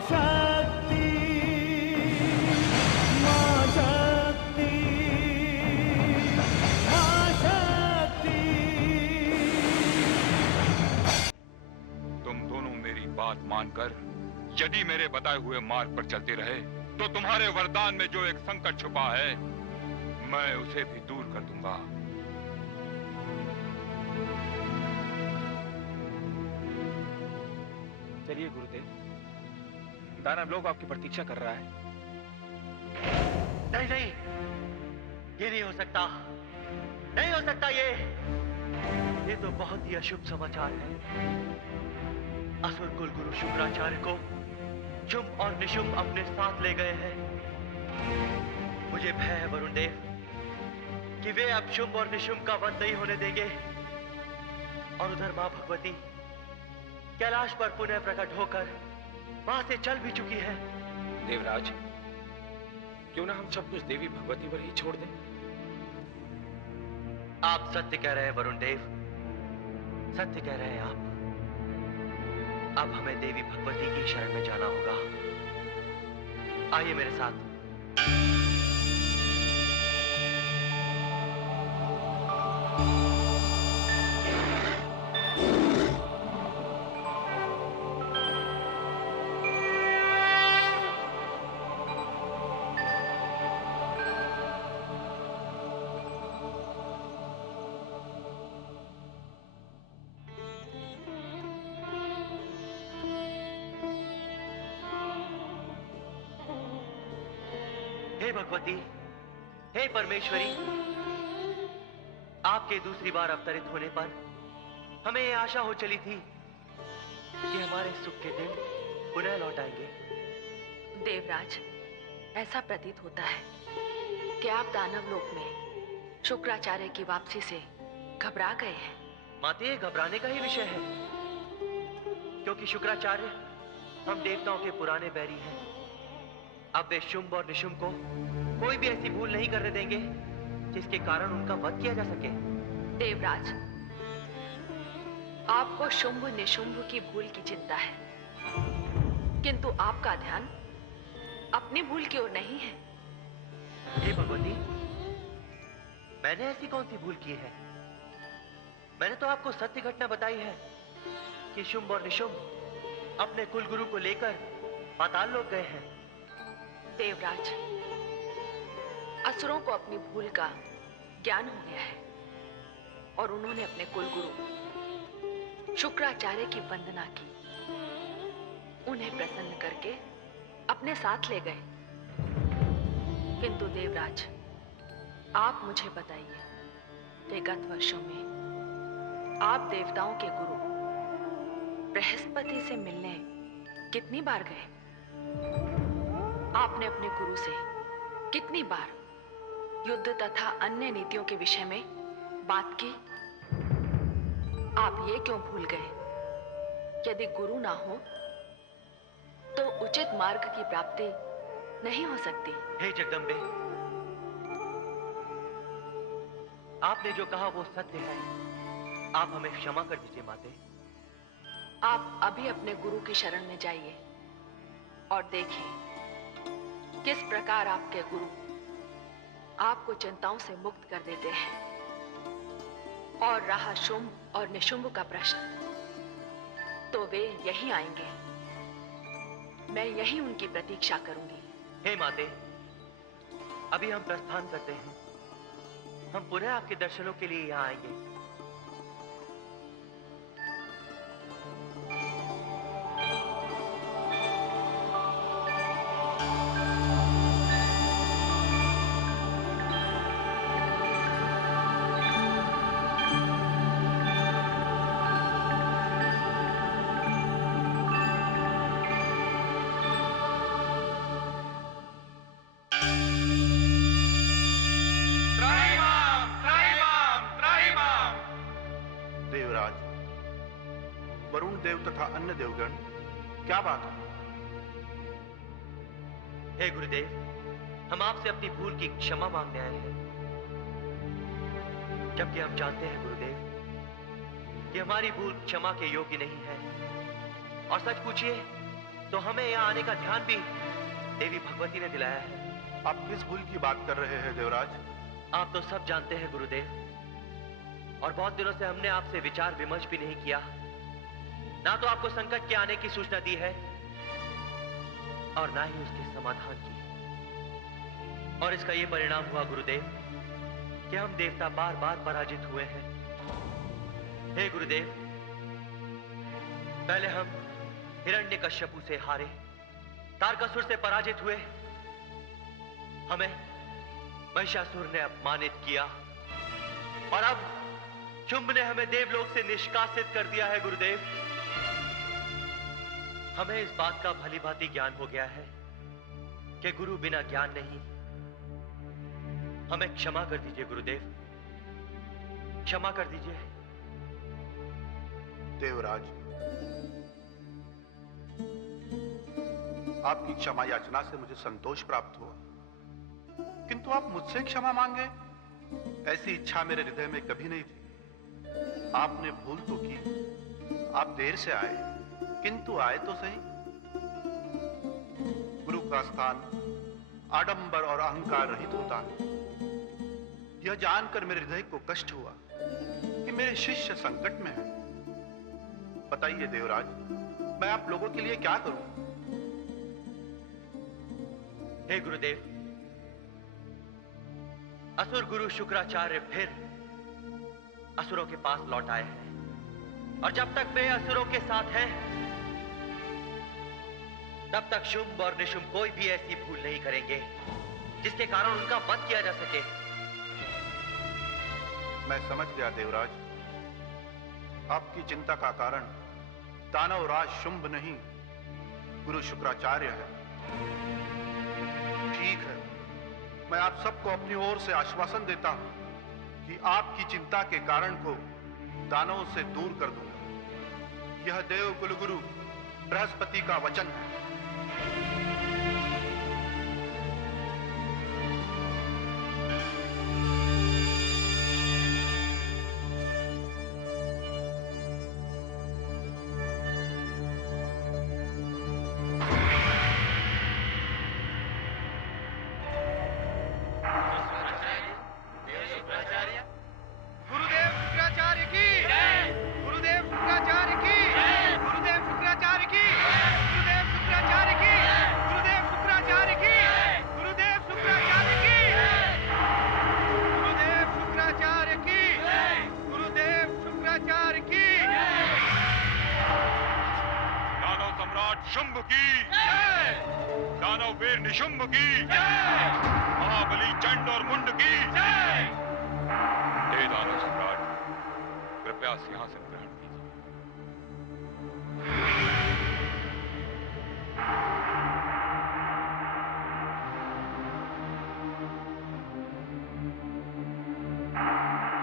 शक्ति, मां शक्ति, मां शक्ति। तुम दोनों मेरी बात मानकर यदि मेरे बताए हुए मार्ग पर चलते रहे तो तुम्हारे वरदान में जो एक संकट छुपा है मैं उसे भी दूर कर दूंगा। चलिए गुरुदेव, दानव लोग आपकी प्रतीक्षा कर रहा है। नहीं नहीं, ये नहीं हो सकता, नहीं हो सकता। ये तो बहुत ही अशुभ समाचार है। असुर कुल गुरु शुक्राचार्य को शुंभ और निशुंभ अपने साथ ले गए हैं। मुझे भय है वरुण देव कि वे अब शुंभ और निशुंभ का वध नहीं होने देंगे। और उधर मां भगवती कैलाश पर पुनः प्रकट होकर वहां से चल भी चुकी है। देवराज, क्यों ना हम सब कुछ देवी भगवती पर ही छोड़ दें? आप सत्य कह रहे हैं वरुण देव, सत्य कह रहे हैं आप। अब हमें देवी भगवती की शरण में जाना होगा। आइए मेरे साथ। हे भगवती, हे परमेश्वरी, आपके दूसरी बार अवतरित होने पर हमें यह आशा हो चली थी कि हमारे सुख के दिन पुनः लौट आएंगे। देवराज, ऐसा प्रतीत होता है कि आप दानव लोक में शुक्राचार्य की वापसी से घबरा गए हैं। माते, ये घबराने का ही विषय है, क्योंकि शुक्राचार्य हम देवताओं के पुराने बैरी हैं। अब वे शुंभ और निशुंभ को कोई भी ऐसी भूल नहीं करने देंगे जिसके कारण उनका वध किया जा सके। देवराज, आपको शुंभ निशुंभ की भूल की चिंता है, किंतु आपका ध्यान अपनी भूल की ओर नहीं है। हे भगवती, मैंने ऐसी कौन सी भूल की है? मैंने तो आपको सत्य घटना बताई है कि शुंभ और निशुंभ अपने कुल गुरु को लेकर पाताल लोक गए हैं। देवराज, असुरों को अपनी भूल का ज्ञान हो गया है और उन्होंने अपने कुलगुरु शुक्राचार्य की वंदना की, उन्हें प्रसन्न करके अपने साथ ले गए। किंतु देवराज, आप मुझे बताइए कि गत वर्षों में आप देवताओं के गुरु बृहस्पति से मिलने कितनी बार गए? आपने अपने गुरु से कितनी बार युद्ध तथा अन्य नीतियों के विषय में बात की? आप ये क्यों भूल गए? यदि गुरु ना हो तो उचित मार्ग की प्राप्ति नहीं हो सकती। हे जगदम्बे, आपने जो कहा वो सत्य है। आप हमें क्षमा कर दीजिए माते। आप अभी अपने गुरु की शरण में जाइए और देखिए किस प्रकार आपके गुरु आपको चिंताओं से मुक्त कर देते हैं। और रहा शुंभ और निशुंभ का प्रश्न, तो वे यहीं आएंगे। मैं यहीं उनकी प्रतीक्षा करूंगी। हे माते, अभी हम प्रस्थान करते हैं। हम पुनः आपके दर्शनों के लिए यहाँ आएंगे। वरुण देव तथा अन्य देवगण, क्या बात है? हे गुरुदेव, हम आपसे अपनी भूल की क्षमा मांगने आए हैं। जबकि हम जानते हैं गुरुदेव कि हमारी भूल क्षमा के योग्य नहीं है। और सच पूछिए तो हमें यहाँ आने का ध्यान भी देवी भगवती ने दिलाया है। आप किस भूल की बात कर रहे हैं देवराज? आप तो सब जानते हैं गुरुदेव, और बहुत दिनों से हमने आपसे विचार विमर्श भी नहीं किया। ना तो आपको संकट के आने की सूचना दी है और ना ही उसके समाधान की। और इसका यह परिणाम हुआ गुरुदेव कि हम देवता बार बार पराजित हुए हैं। हे गुरुदेव, पहले हम हिरण्यकश्यपु से हारे, तारकासुर से पराजित हुए, हमें महिषासुर ने अपमानित किया, और अब शुंभ ने हमें देवलोक से निष्कासित कर दिया है। गुरुदेव, हमें इस बात का भली भांति ज्ञान हो गया है कि गुरु बिना ज्ञान नहीं। हमें क्षमा कर दीजिए गुरुदेव, क्षमा कर दीजिए। देवराज, आपकी क्षमा याचना से मुझे संतोष प्राप्त हुआ, किंतु आप मुझसे क्षमा मांगे, ऐसी इच्छा मेरे हृदय में कभी नहीं थी। आपने भूल तो की, आप देर से आए, किंतु आए तो सही। गुरु का स्थान आडंबर और अहंकार रहित होता है। यह जानकर मेरे हृदय को कष्ट हुआ कि मेरे शिष्य संकट में हैं। बताइए देवराज, मैं आप लोगों के लिए क्या करूं? हे गुरुदेव, असुर गुरु शुक्राचार्य फिर असुरों के पास लौट आए हैं, और जब तक वे असुरों के साथ हैं, तब तक शुंभ और निशुंभ कोई भी ऐसी भूल नहीं करेंगे जिसके कारण उनका वध किया जा सके। मैं समझ गया देवराज, आपकी चिंता का कारण दानवराज शुंभ नहीं, गुरु शुक्राचार्य है। ठीक है, मैं आप सबको अपनी ओर से आश्वासन देता हूं कि आपकी चिंता के कारण को दानवों से दूर कर दूंगा। यह देव कुलगुरु बृहस्पति का वचन है। शुंभ की जय, दानववीर निशुंभ की जय, महाबली चंड और मुंड की जय। हे दानव सम्राट, कृपया सिंहासन ग्रहण कीजिए।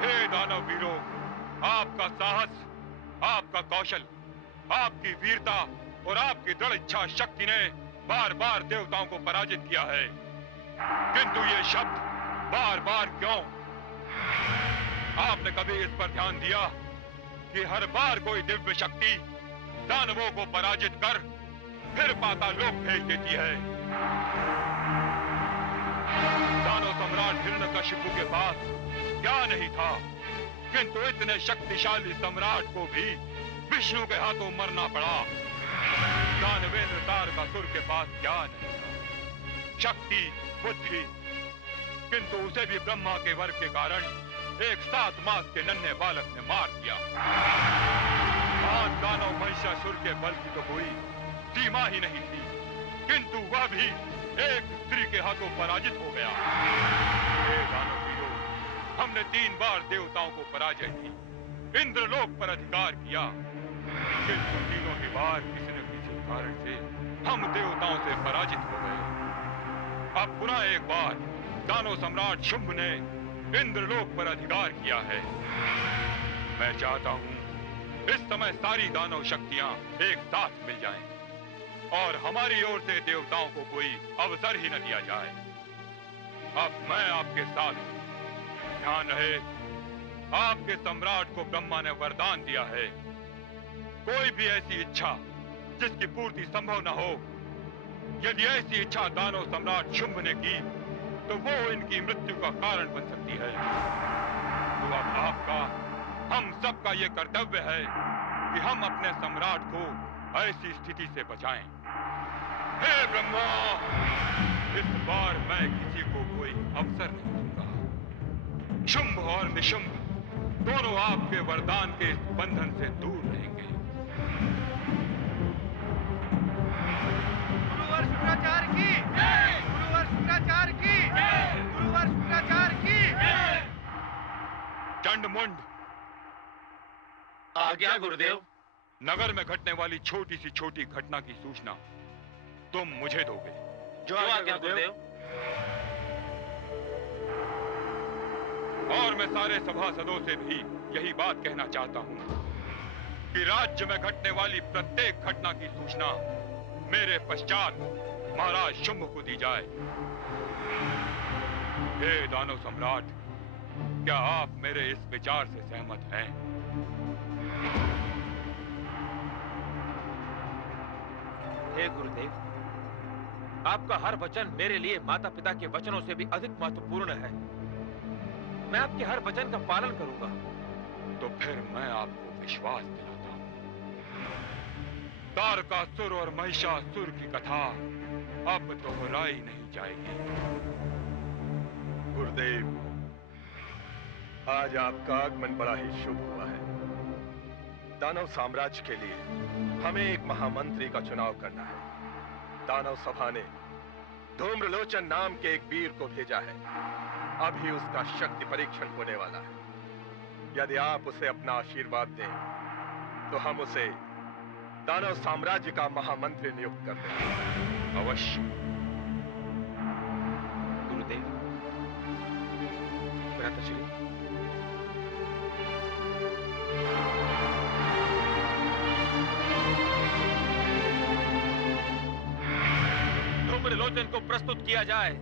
हे दानव वीरों, आपका साहस, आपका कौशल, आपकी वीरता और आपकी दृढ़ इच्छा शक्ति ने बार बार देवताओं को पराजित किया है, किंतु ये शब्द बार बार क्यों? आपने कभी इस पर ध्यान दिया कि हर बार कोई दिव्य शक्ति दानवों को पराजित कर फिर पातालोक भेज देती है। दानव सम्राट हिरण्यकशिपु के पास क्या नहीं था, किंतु इतने शक्तिशाली सम्राट को भी विष्णु के हाथों मरना पड़ा। दानवेंद्र तारकासुर के पास क्या नहीं था, शक्ति, बुद्धि, किंतु उसे भी ब्रह्मा के वर के कारण एक 7 मास के नन्हे बालक ने मार दिया। आज दानव महिषासुर के बल की तो कोई सीमा ही नहीं थी, किंतु वह भी एक स्त्री के हाथों पराजित हो गया। हे दानव वीरों, हमने 3 बार देवताओं को पराजय की, इंद्रलोक पर अधिकार किया, किंतु तीनों ही बार किसी न किसी कारण से हम देवताओं से पराजित हो गए। अब पुनः एक बार दानव सम्राट शुंभ ने इंद्रलोक पर अधिकार किया है। मैं चाहता हूं इस समय सारी दानव शक्तियां एक साथ मिल जाएं और हमारी ओर से देवताओं को कोई अवसर ही न दिया जाए। अब मैं आपके साथ हूं। ध्यान रहे, आपके सम्राट को ब्रह्मा ने वरदान दिया है, कोई भी ऐसी इच्छा जिसकी पूर्ति संभव न हो। यदि ऐसी इच्छा दानव सम्राट शुंभ ने की तो वो इनकी मृत्यु का कारण बन सकती है। तो अब आपका, हम सबका ये कर्तव्य है कि हम अपने सम्राट को ऐसी स्थिति से बचाएं। हे ब्रह्मा, इस बार मैं किसी को कोई अवसर नहीं दूंगा। शुंभ और निशुंभ दोनों आपके वरदान के इस बंधन से दूर रहेंगे। गुरुवर शुक्राचार्य की जय! गुरुवर शुक्राचार्य की जय! गुरुवर शुक्राचार्य की जय! चंडमुंड, आज्ञा गुरुदेव। नगर में घटने वाली छोटी सी छोटी घटना की सूचना तुम मुझे दोगे। जो आज्ञा गुरुदेव। और मैं सारे सभासदों से भी यही बात कहना चाहता हूं कि राज्य में घटने वाली प्रत्येक घटना की सूचना मेरे पश्चात महाराज शुंभ को दी जाए। हे दानव सम्राट, क्या आप मेरे इस विचार से सहमत हैं? हे गुरुदेव, आपका हर वचन मेरे लिए माता पिता के वचनों से भी अधिक महत्वपूर्ण है। मैं आपके हर वचन का पालन करूंगा। तो फिर मैं आपको विश्वास दिलाता हूं। तारकासुर और महिषासुर की कथा अब दोहराई नहीं जाएगी। गुरुदेव, आज आपका आगमन बड़ा ही शुभ हुआ है। दानव साम्राज्य के लिए हमें एक महामंत्री का चुनाव करना है। दानव सभा ने धूम्रलोचन नाम के एक वीर को भेजा है। अभी उसका शक्ति परीक्षण होने वाला है। यदि आप उसे अपना आशीर्वाद दें तो हम उसे दानव साम्राज्य का महामंत्री नियुक्त कर देंगे। अवश्य। गुरुदेव, भ्राताश्री, धूम्रलोचन को प्रस्तुत किया जाए।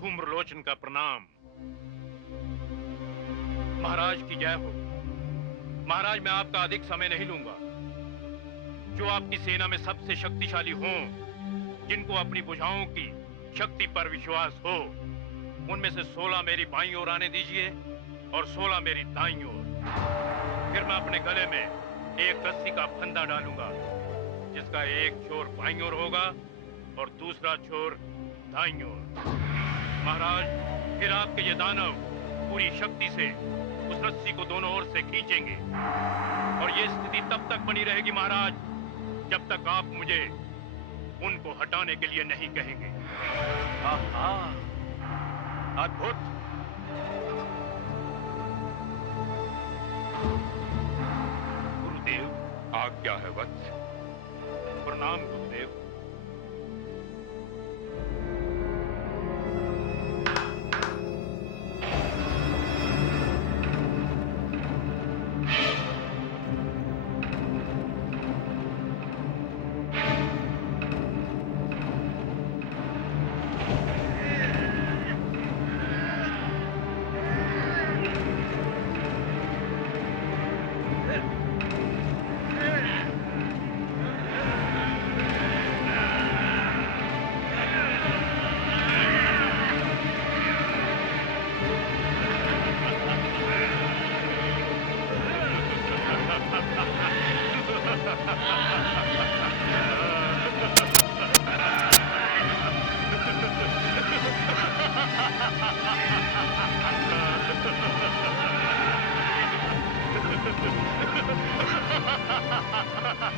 धूम्रलोचन का प्रणाम। महाराज की जय हो। महाराज, मैं आपका अधिक समय नहीं लूंगा। जो आपकी सेना में सबसे शक्तिशाली हों, जिनको अपनी भुजाओं की शक्ति पर विश्वास हो, उनमें से 16 मेरी बाईं ओर आने दीजिए और 16 मेरी दाईं ओर। फिर मैं अपने गले में एक रस्सी का फंदा डालूंगा, जिसका एक छोर बाईं ओर होगा और दूसरा छोर दाईं ओर। महाराज, फिर आपके ये दानव पूरी शक्ति से उस रस्सी को दोनों ओर से खींचेंगे और ये स्थिति तब तक बनी रहेगी महाराज, जब तक आप मुझे उनको हटाने के लिए नहीं कहेंगे। अद्भुत। गुरुदेव, आज्ञा है वत्स। प्रणाम गुरुदेव।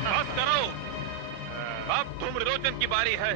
बस करो, अब धूम्रलोचन की बारी है।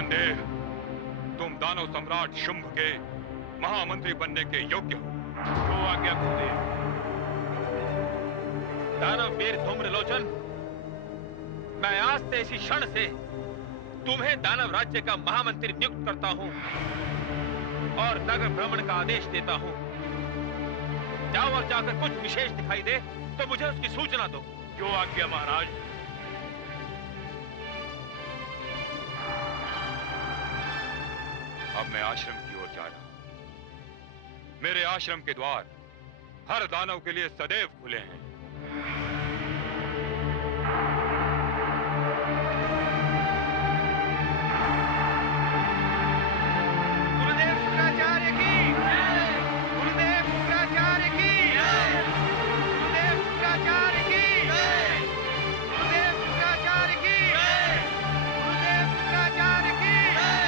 निसंदेह तुम दानव सम्राट शुंभ के महामंत्री बनने के योग्य हो। जो आज्ञा गुरुदेव। दानव वीर धूम्रलोचन, मैं आज से इसी क्षण से तुम्हें दानव राज्य का महामंत्री नियुक्त करता हूं और नगर भ्रमण का आदेश देता हूं। जाओ और जाकर कुछ विशेष दिखाई दे तो मुझे उसकी सूचना दो। जो आज्ञा महाराज। अब मैं आश्रम की ओर जा रहा हूं। मेरे आश्रम के द्वार हर दानव के लिए सदैव खुले हैं। गुरुदेव शुक्राचार्य की जय। गुरुदेव शुक्राचार्य की जय। गुरुदेव शुक्राचार्य की जय। गुरुदेव शुक्राचार्य की जय। गुरुदेव शुक्राचार्य की जय।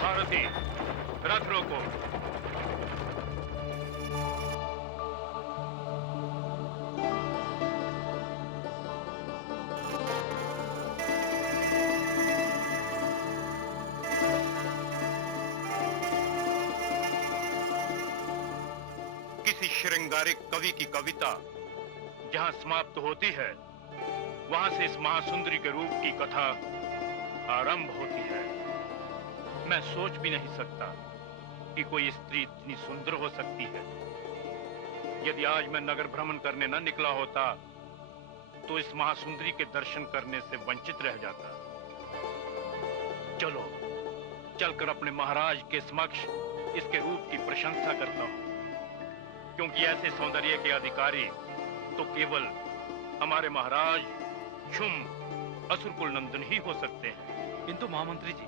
सारथी, रथ रोको। किसी श्रृंगारिक कवि की कविता जहां समाप्त होती है वहां से इस महासुंदरी के रूप की कथा आरंभ होती है। मैं सोच भी नहीं सकता कि कोई स्त्री इतनी सुंदर हो सकती है। यदि आज मैं नगर भ्रमण करने न निकला होता तो इस महासुंदरी के दर्शन करने से वंचित रह जाता। चलो चलकर अपने महाराज के समक्ष इसके रूप की प्रशंसा करता हूं, क्योंकि ऐसे सौंदर्य के अधिकारी तो केवल हमारे महाराज शुंभ असुरकुल नंदन ही हो सकते हैं। किंतु महामंत्री जी,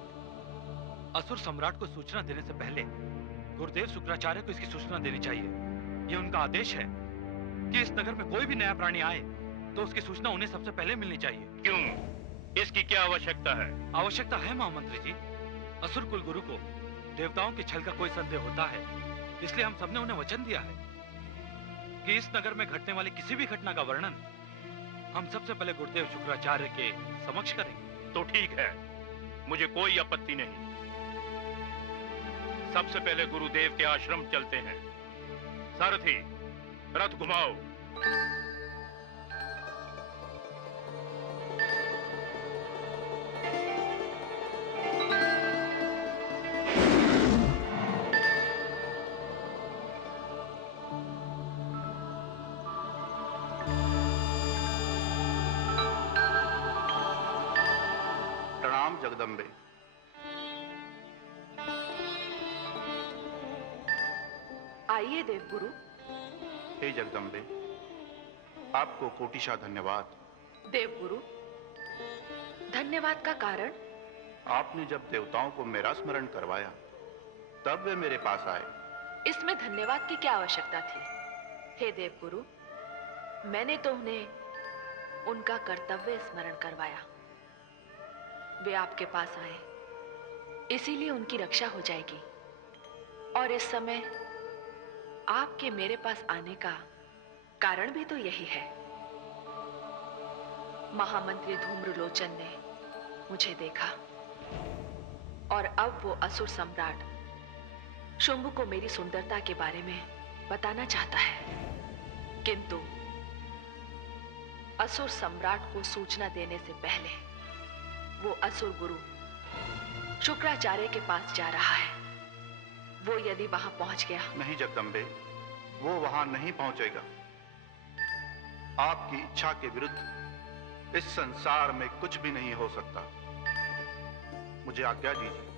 असुर सम्राट को सूचना देने से पहले गुरुदेव शुक्राचार्य को इसकी सूचना देनी चाहिए। यह उनका आदेश है कि इस नगर में कोई भी नया प्राणी आए तो उसकी सूचना उन्हें सबसे पहले मिलनी चाहिए। क्यों? इसकी क्या आवश्यकता है? आवश्यकता है महामंत्री जी। असुर कुल गुरु को देवताओं के छल का कोई संदेह होता है, इसलिए हम सबने उन्हें वचन दिया है कि इस नगर में घटने वाली किसी भी घटना का वर्णन हम सबसे पहले गुरुदेव शुक्राचार्य के समक्ष करेंगे। तो ठीक है, मुझे कोई आपत्ति नहीं। सबसे पहले गुरुदेव के आश्रम चलते हैं। सारथी, रथ घुमाओ। प्रणाम जगदम्बे। आइए देवगुरु। हे जगदम्बे, आपको कोटिशा धन्यवाद। देवगुरु, धन्यवाद का कारण? आपने जब देवताओं को मेरा स्मरण करवाया तब वे मेरे पास आए। इसमें धन्यवाद की क्या आवश्यकता थी? हे देवगुरु, मैंने तो उन्हें उनका कर्तव्य स्मरण करवाया। वे आपके पास आए, इसीलिए उनकी रक्षा हो जाएगी। और इस समय आपके मेरे पास आने का कारण भी तो यही है। महामंत्री धूम्रलोचन ने मुझे देखा और अब वो असुर सम्राट शुंभ को मेरी सुंदरता के बारे में बताना चाहता है, किंतु असुर सम्राट को सूचना देने से पहले वो असुर गुरु शुक्राचार्य के पास जा रहा है। वो यदि वहां पहुंच गया। नहीं जगदम्बे, वो वहां नहीं पहुंचेगा। आपकी इच्छा के विरुद्ध इस संसार में कुछ भी नहीं हो सकता। मुझे आज्ञा दीजिए।